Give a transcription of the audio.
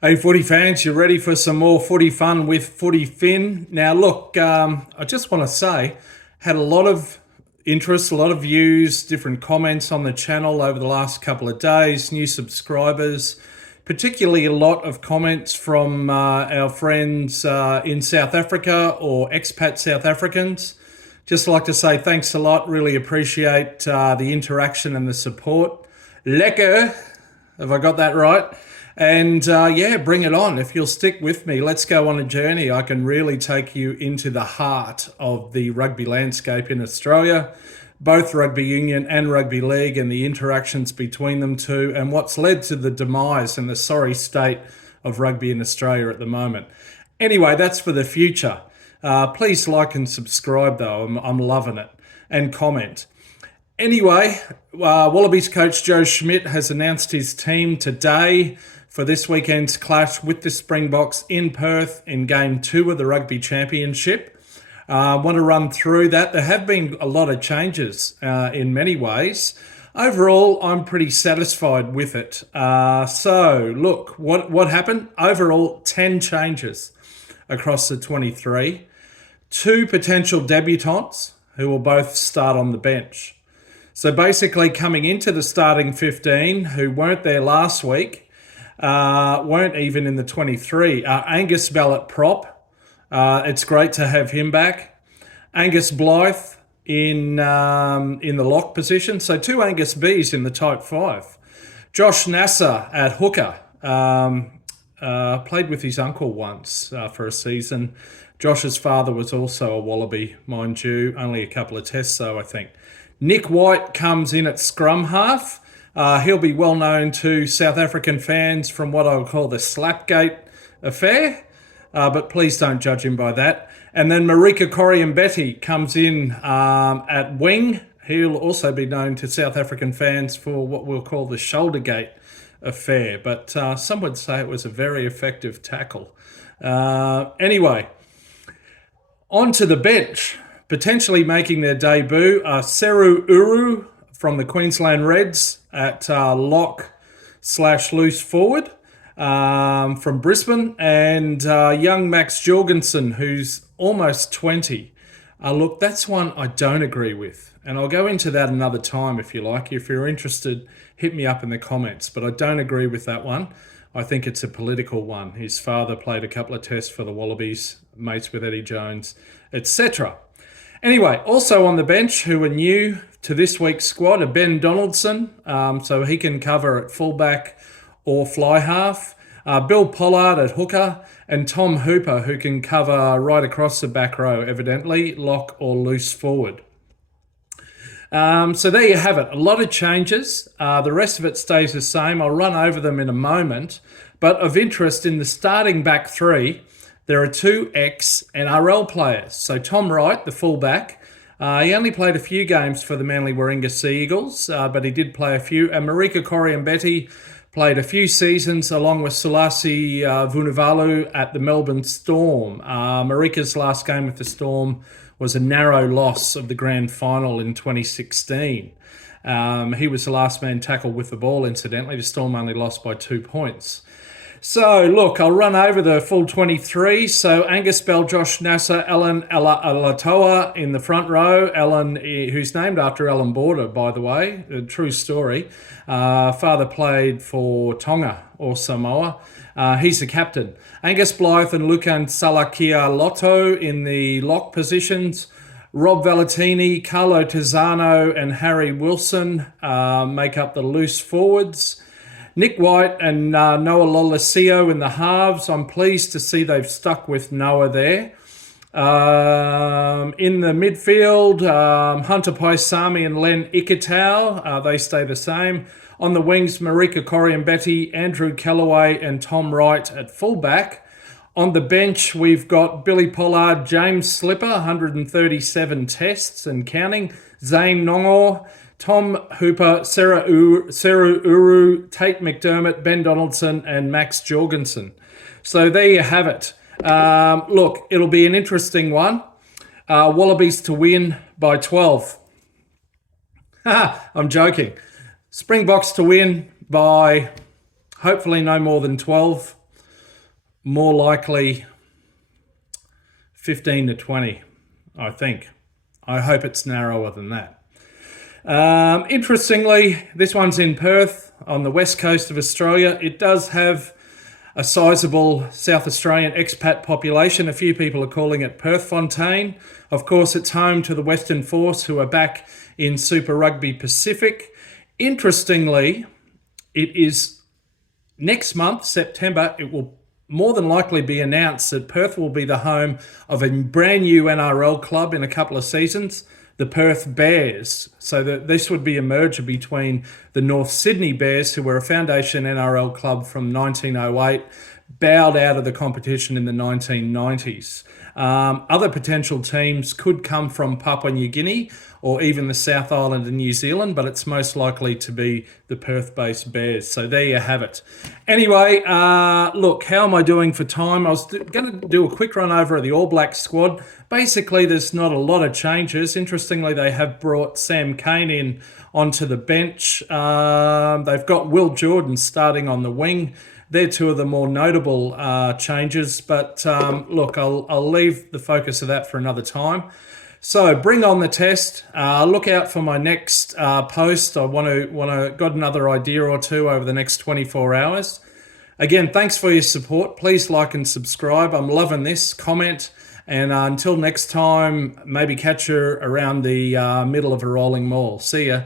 Hey, footy fans, you ready for some more footy fun with Footy Finn? Now, look, I just want to say, had a lot of interest, a lot of views, different comments on the channel over the last couple of days, new subscribers, particularly a lot of comments from our friends in South Africa or expat South Africans. Just like to say thanks a lot, really appreciate the interaction and the support. Lekker, have I got that right? And yeah, bring it on. If you'll stick with me, let's go on a journey. I can really take you into the heart of the rugby landscape in Australia, both rugby union and rugby league, and the interactions between them two, and what's led to the demise and the sorry state of rugby in Australia at the moment. Anyway, that's for the future. Please like and subscribe, though. I'm loving it. And comment. Anyway, Wallabies coach Joe Schmidt has announced his team today for this weekend's clash with the Springboks in Perth in Game 2 of the Rugby Championship. I want to run through that. There have been a lot of changes in many ways. Overall, I'm pretty satisfied with it. So, look, what happened? Overall, 10 changes across the 23. 2 potential debutants who will both start on the bench. So basically coming into the starting 15, who weren't there last week, weren't even in the 23. Angus Bell at prop. It's great to have him back. Angus Blythe in the lock position. So 2 Angus Bs in the type 5. Josh Nasser at hooker. Played with his uncle once for a season. Josh's father was also a Wallaby, mind you. Only a couple of tests though, I think. Nick White comes in at scrum half. He'll be well known to South African fans from what I would call the Slapgate affair, but please don't judge him by that. And then Marika Coriambeti comes in at wing. He'll also be known to South African fans for what we'll call the Shouldergate affair, but some would say it was a very effective tackle. Anyway, on to the bench. Potentially making their debut, Seru Uru from the Queensland Reds at lock/loose forward from Brisbane, and young Max Jorgensen, who's almost 20. Look, that's one I don't agree with, and I'll go into that another time if you like. If you're interested, hit me up in the comments, but I don't agree with that one. I think it's a political one. His father played a couple of tests for the Wallabies, mates with Eddie Jones, etc. Anyway, also on the bench who are new to this week's squad are Ben Donaldson, so he can cover at fullback or fly half. Bill Pollard at hooker, and Tom Hooper, who can cover right across the back row, evidently, lock or loose forward. So there you have it. A lot of changes. The rest of it stays the same. I'll run over them in a moment. But of interest, in the starting back 3, there are 2 ex-NRL players. So Tom Wright, the fullback, he only played a few games for the Manly Warringah Sea Eagles, but he did play a few. And Marika Coriambeti played a few seasons along with Sulasi Vunivalu at the Melbourne Storm. Marika's last game with the Storm was a narrow loss of the grand final in 2016. He was the last man tackled with the ball, incidentally. The Storm only lost by 2 points. So, look, I'll run over the full 23. So, Angus Bell, Josh Nasser, Alan Alatoa in the front row. Alan, who's named after Alan Border, by the way, a true story. Father played for Tonga or Samoa. He's the captain. Angus Blythe and Lucan Salakia Lotto in the lock positions. Rob Valentini, Carlo Tizzano and Harry Wilson make up the loose forwards. Nick White and Noah Lolesio in the halves. I'm pleased to see they've stuck with Noah there. In the midfield, Hunter Paisami and Len Ikitau, they stay the same. On the wings, Marika Coriambeti, Andrew Callaway and Tom Wright at fullback. On the bench, we've got Billy Pollard, James Slipper, 137 tests and counting. Zane Nongor, Tom Hooper, Seru Uru, Tate McDermott, Ben Donaldson, and Max Jorgensen. So there you have it. Look, it'll be an interesting one. Wallabies to win by 12. I'm joking. Springboks to win by hopefully no more than 12. more likely 15 to 20, I think. I hope it's narrower than that. Interestingly, this one's in Perth on the west coast of Australia. It does have a sizable South Australian expat population. A few people are calling it Perthfontein. Of course, it's home to the Western Force, who are back in Super Rugby Pacific. Interestingly, it is next month, September, it will more than likely be announced that Perth will be the home of a brand new NRL club in a couple of seasons, the Perth Bears. So this would be a merger between the North Sydney Bears, who were a foundation NRL club from 1908, bowed out of the competition in the 1990s. Other potential teams could come from Papua New Guinea or even the South Island in New Zealand, but it's most likely to be the Perth-based Bears. So there you have it. Anyway, look, how am I doing for time? I was going to do a quick run over of the All Blacks squad. Basically, there's not a lot of changes. Interestingly, they have brought Sam Cane in onto the bench. They've got Will Jordan starting on the wing. They're two of the more notable changes, but look, I'll leave the focus of that for another time. So bring on the test. Look out for my next post. I want to got another idea or two over the next 24 hours. Again, thanks for your support. Please like and subscribe. I'm loving this. Comment. And until next time, maybe catch you around the middle of a rolling mall. See ya.